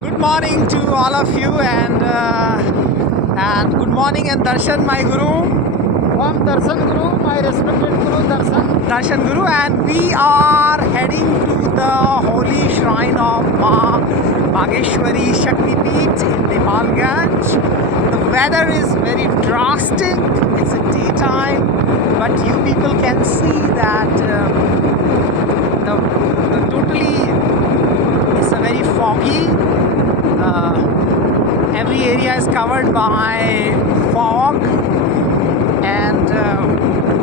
Good morning to all of you and good morning and darshan my guru. Om Darshan Guru, my respected Guru Darshan Guru, and we are heading to the holy shrine of Ma Bageshwari Shakti Peeth in Nepalganj. The weather is very drastic, it's a daytime, but you people can see that the totally it's a very foggy. Every area is covered by fog, and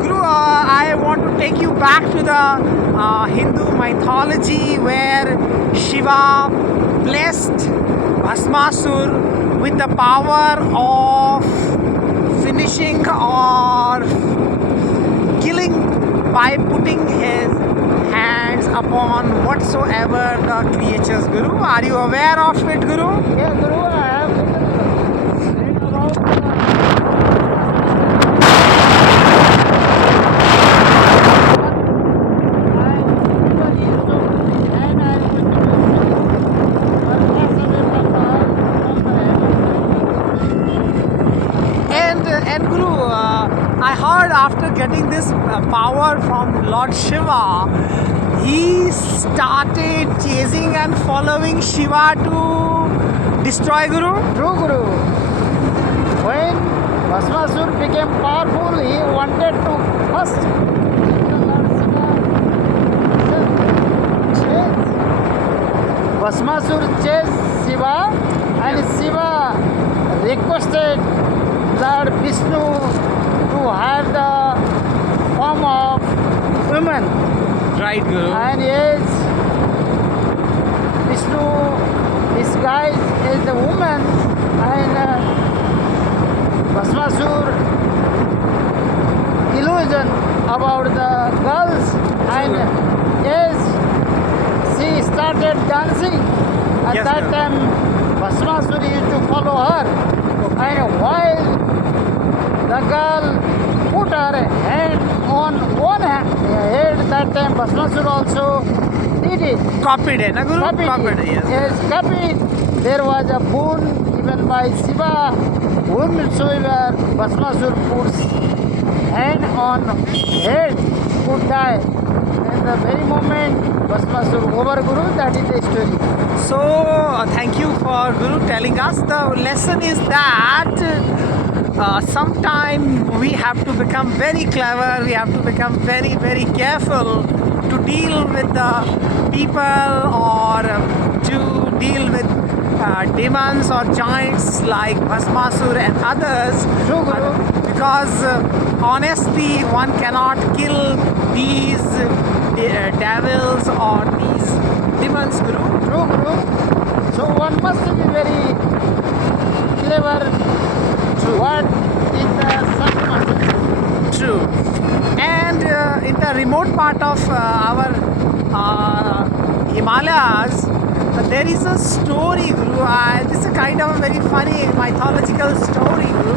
Guru, I want to take you back to the Hindu mythology where Shiva blessed Bhasmasur with the power of finishing or killing by putting his hands upon whatsoever the creatures. Guru, are you aware of it, Guru? Yeah, Guru, I have read about And Guru, I heard after getting this power from Lord Shiva, he started chasing and following Shiva to destroy Guru. True Guru. When Bhasmasur became powerful, he wanted to first Bhasmasur chased Shiva, and Shiva requested Lord Vishnu to have the form of woman. Right, Guru. And yes, Vishnu disguised as the woman, and Bhasmasur illusion about the girls, and yes, she started dancing. At Yes, that sir. time, Bhasmasur used to follow her, and while the girl put her hand on one head, that time Bhasmasur also did it. Copied it, na Guru? Copied it. Yes. Yes, copied. There was a boon given by Shiva. Whomsoever Bhasmasur puts hand on head could die. And the very moment Bhasmasur over Guru, that is the story. So, thank you for Guru telling us. The lesson is that sometime we have to become very clever, we have to become very, very careful to deal with the people or to deal with demons or giants like Bhasmasur and others. True, Guru. Because honestly, one cannot kill these devils or these demons, Guru. True, Guru. So one must be very clever. What is the circumstances? True. And in the remote part of our Himalayas, there is a story, Guru. This is a kind of a very funny mythological story, Guru.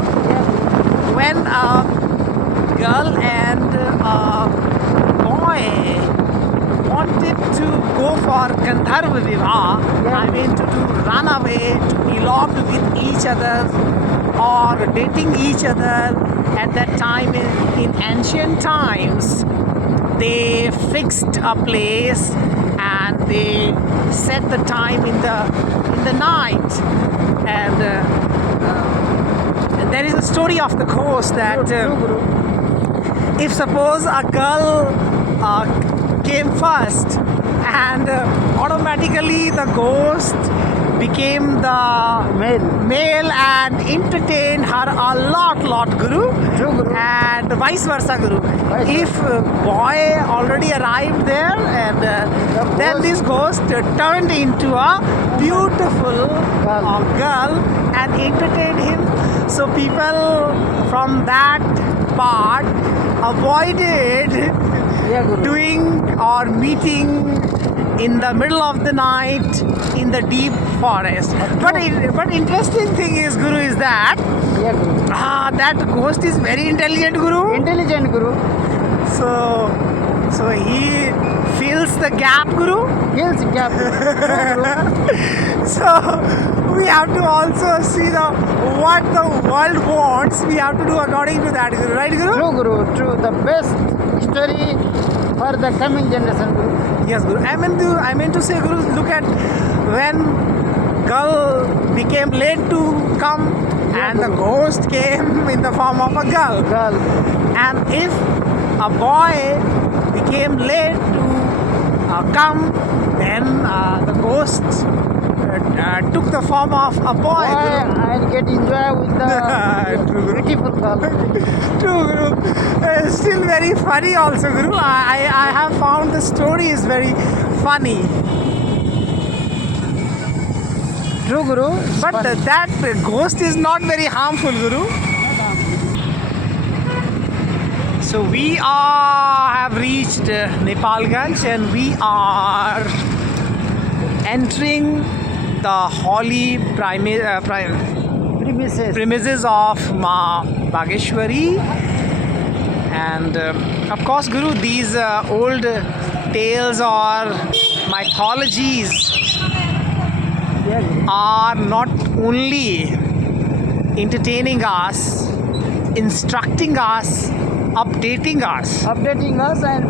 When a girl and a boy wanted to go for Gandharva Vivah, I mean to run away, to elope with each other or dating each other. At that time in ancient times, they fixed a place and they set the time in the night, and there is a story of the coast that True, Guru. if suppose a girl came first and automatically the ghost became the male and entertained her a lot, Guru. True, Guru. And vice versa, Guru. Vice If boy already arrived there, and then this ghost turned into a beautiful girl and entertained him. So people from that part avoided Yeah, Guru. doing or meeting in the middle of the night in the deep forest. But interesting thing is, Guru, is that Yeah, Guru. that ghost is very intelligent, Guru. Intelligent Guru. So he feels the gap, Guru. Hills gap. True, Guru. So we have to also see what the world wants. We have to do according to that, Guru. Right, Guru? True, Guru. True. The best story for the coming generation, Guru. Yes, Guru. I meant to say, Guru, look at when girl became late to come and the ghost came in the form of a girl. Girl. And if a boy became late to come, then the ghost took the form of a boy. I'll get enjoy with the True, Guru. beautiful girl. True, Guru. Still very funny also, Guru. I have found the story is very funny. True, Guru. But that ghost is not very harmful, Guru. So we have reached Nepalganj and we are entering the holy premises of Ma Bageshwari. And of course, Guru, these old tales or mythologies Yeah, Guru. are not only entertaining us, instructing us, updating us. Updating us and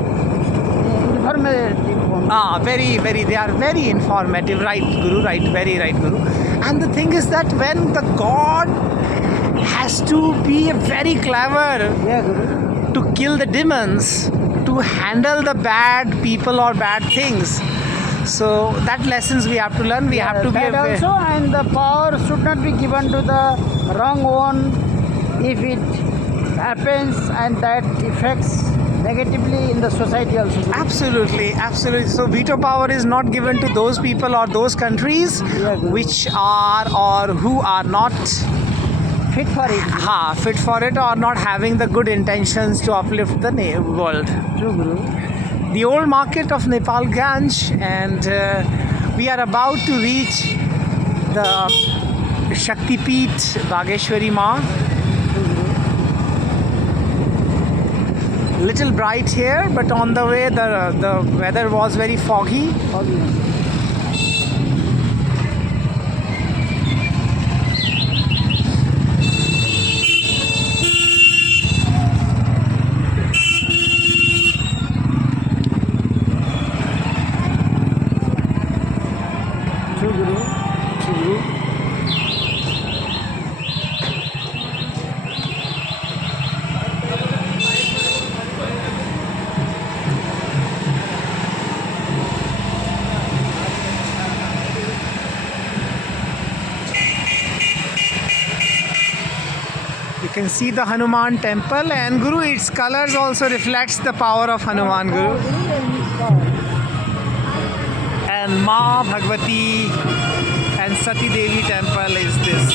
informative. They are very informative, right, Guru, right, very right, Guru. And the thing is that when the God has to be very clever Yeah, Guru. to kill the demons, to handle the bad people or bad things. So that lessons we have to learn. We have to be that also, and the power should not be given to the wrong one if it happens, and that affects negatively in the society also. Absolutely, absolutely. So veto power is not given to those people or those countries Yeah, Guru. which are or who are not Fit for it. fit for it or not having the good intentions to uplift the world. True, Guru. The old market of Nepalganj, and we are about to reach the Shaktipeeth Bageshwari Ma. Little bright here, but on the way the weather was very foggy. True, Guru. You can see the Hanuman temple, and Guru, its colors also reflects the power of Hanuman, Guru. And Ma Bhagwati and Sati Devi temple is this.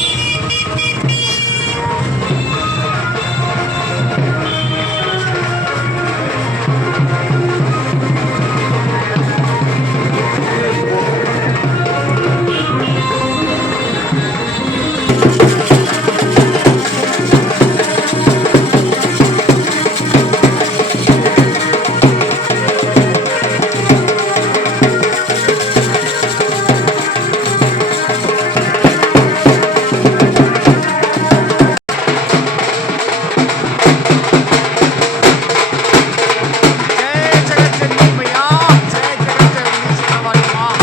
जय जगत जननी मैया, जय जगत जननी सीतावाली माँ।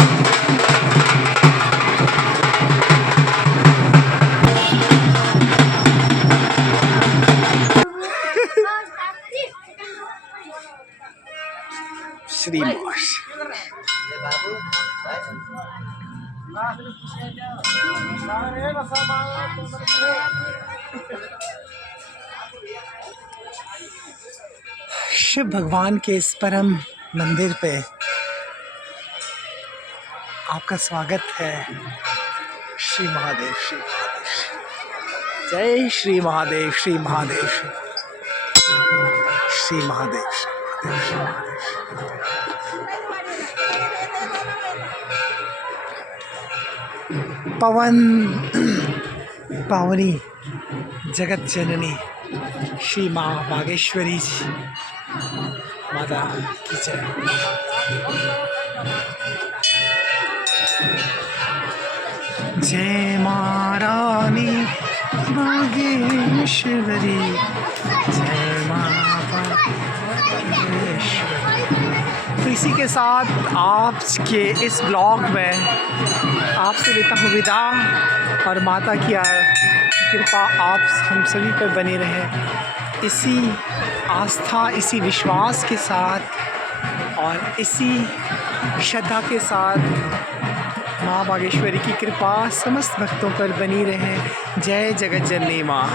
श्रीमाश शिव भगवान के इस परम मंदिर पे आपका स्वागत है। श्री महादेव, श्री महादेव, जय श्री महादेव, श्री महादेव, श्री महादेव, श्री महादेव, श्री महादेव। पवन पावनी जगत जननी श्री माँ बागेश्वरी जी माता की जय। जय माँ रानी बागेश्वरी, जय माँ बागेश्वरी। तो इसी के साथ आज के इस ब्लॉग में आपसे लेता हूँ विदा, और माता की कृपा आप हम सभी पर बनी रहे, इसी आस्था, इसी विश्वास के साथ और इसी श्रद्धा के साथ माँ बागेश्वरी की कृपा समस्त भक्तों पर बनी रहे। जय जगत जननी माँ।